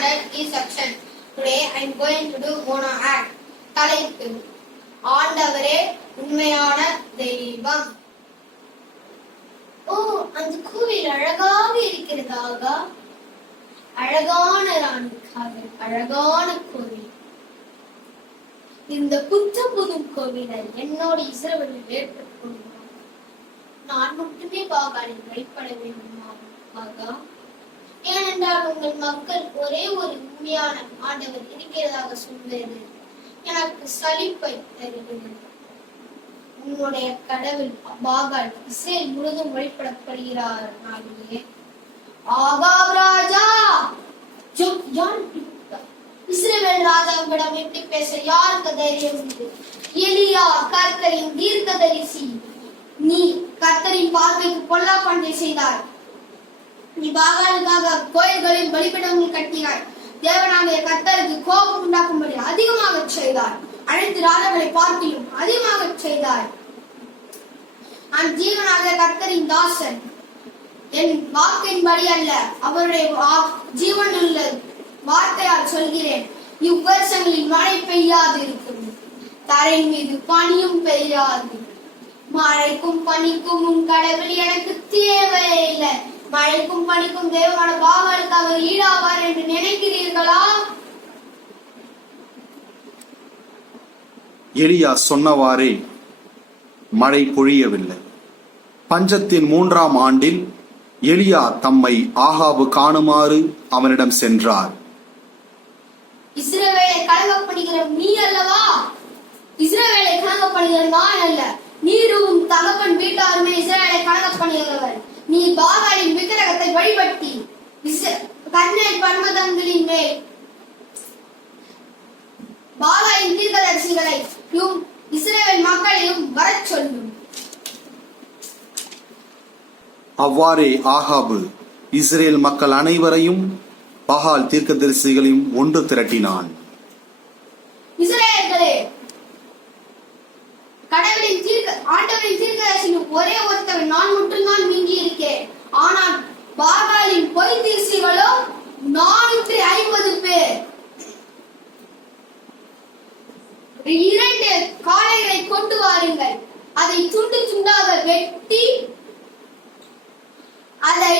standard E section. Today I am going to do mono act. தலைப்பு ஆண்டவரே உண்மையான தெய்வம். ஓ, அந்த கோவில் அழகாக இருக்கிறதாக. அழகான ராணிக்காக அழகான கோவில். இந்த புதும் கோவிலை என்னோட இஸ்ரவேலில் ஏற்றுக்கொள்ளும். நான் மட்டுமே பாகாலில் வழிபட வேண்டுமா? ஏனென்றால் உங்கள் மக்கள் ஒரே ஒரு உண்மையான ஆண்டவர் இருக்கிறதாக சொல்வது எனக்கு சலிப்பை தருகிறது. உன்னுடைய கடவுள் பாகால் இஸ்ரேல் முழுதும் வழிபடப்படுகிறார். ஆகாப் ராஜா இஸ்ரவேல் ராஜாவிடம் எப்படி பேச யாருக்கு தைரியம் உண்டு? எலியா கர்த்தரின் தீர்க்கதரிசி, நீ கர்த்தரின் பார்வைக்கு பொல்லாப்பனை செய்தாய். நீ பாகாலுக்காக கோயில்களில் பலிபீடங்கள் கட்டினாய். தேவனாகிய கர்த்தருக்கு கோபம் உண்டாக்கும்படி அதிகமாக செய்தாய். அனைத்து ராஜாக்களை பார்த்தியும் அதிகமாக செய்தாய். நான் ஜீவனாகிய கர்த்தரின் தாசன். என் வாக்கின்படி அல்ல, அவருடைய ஜீவனுள்ள வார்த்தையால் சொல்கிறேன். இவ்வருஷங்களில் மழை பெய்யாது இருக்கும், தரையின் மீது பனியும் பெய்யாது. மழைக்கும் பனிக்கும் உன் கடவுள் எனக்கு தேவையில்லை. மழைக்கும் பனிக்கும் தேவமான பாகாலுக்கு அவர் ஈடாவார் என்று நினைக்கிறீர்களா? எலியா சொன்னவாறே மழை பொழியவில்லை. பஞ்சத்தின் 3ஆம் ஆண்டில் எலியா தம்மை ஆகாபு காணுமாறு அவனிடம் சென்றார். இஸ்ரவேலை கலங்கப்படுகிற நீ அல்லவா? இஸ்ரவேலை கலங்கப்படுகிற நான் அல்ல. நீரும் தகப்பன் வீட்டாருமே இஸ்ரவேலை கலங்கப்படுகிறவர். நீ பாகாலின் விக்கிரகத்தை வழிபட்டி கர்மேல் பர்வதங்களின் மேல் பாகாலின் தீர்க்கதரிசிகளையும் இஸ்ரவேல் மக்களையும் வரச் சொல்லும். அவ்வாறே ஆகாபு இஸ்ரேல் மக்கள் அனைவரையும் பாகால் தீர்க்கதரிசிகளையும் ஒன்று திரட்டினான். இஸ்ரவேலர்களே, கடவுளின் ஆண்டவரின் தீர்க்கதரிசியில் ஒரே ஒருத்தர் நான் மட்டும்தான் மிஞ்சி இருக்கேன். ஆனால் பாகாலின் பொய் தீர்க்கதரிசிகளோ 450 பேர். 2 காளைகளை கொண்டு வாருங்கள். அதை துண்டு துண்டாக வெட்டி அதை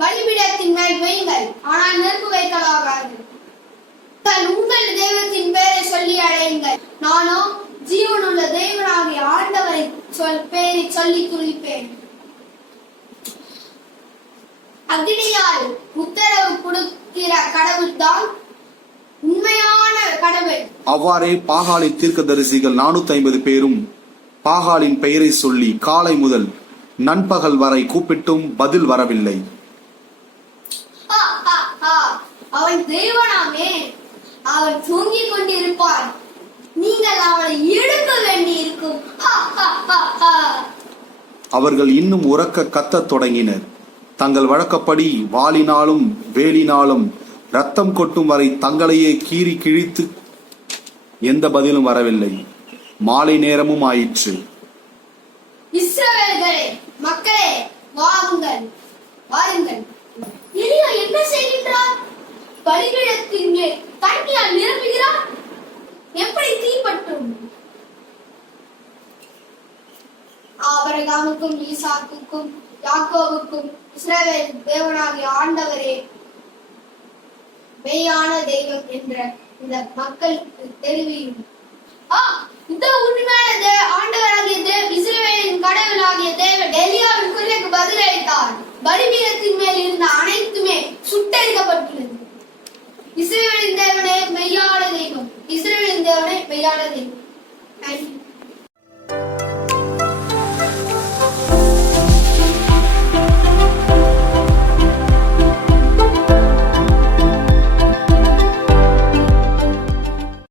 பலிபீடத்தின் மேல் வையுங்கள். ஆனால் நெருப்பு வைக்கலாகாது. உங்கள் தெய்வத்தின் பெயரை சொல்லி அழையுங்கள். நானோ ஜீவனுள்ள தெய்வனாகிய ஆண்டவரை பெயரை சொல்லி துதிப்பேன். அக்னியால் உத்தரவு கொடுக்கிற கடவுள் தான் உண்மையான கடவுள். அவ்வாறே பாகாலின் தீர்க்கதரிசிகள் 450 பேரும் பாகாலின் பெயரை சொல்லி காலை முதல் நண்பகல் வரை கூப்பிட்டும் பதில் வரவில்லை. அவன் தெய்வனாமே, அவன் தூங்கிக் கொண்டிருப்பான். நீங்கள் அவனை எழுப்ப வேண்டி இருக்கும். அவர்கள் இன்னும் உரக்க கத்தத் தொடங்கினர். தங்கள் வழக்கப்படி வாளினாலும் வேலினாலும் ரத்தம் கொட்டும் வரை தங்களையே கீறி கிழித்து எந்த பதிலும் வரவில்லை. மாலை நேரமும் ஆயிற்று. இஸ்ரவேலர்களே, மக்களே, வாருங்கள் வாருங்கள். எலியா என்ன செய்கின்றார்? பலிபீடத்தின் மேல் தண்ணீரால் நிரப்புகிறார். எப்படி தீப்பற்றும்? ஆபிரகாமுக்கும் ஈசாக்குக்கும் யாக்கோபுக்கும் இஸ்ரவேல் தேவனாகிய ஆண்டவரே மெய்யான தெய்வம் என்ற இந்த மக்களுக்கு தெரிவியும். இந்த உண்மையான ஆண்டவராகிய இஸ்ரவேலின் கடவுளாகிய தேவன் எலியாவின் குரலுக்கு பதிலளித்தார். பலிபீடத்தின் மேல் இருந்த அனைத்துமே சுட்டெரிக்கப்பட்டுள்ளது. இஸ்ரவேலின் தேவனே மெய்யான தெய்வம். இஸ்ரவேலின் தேவனே மெய்யான தெய்வம்.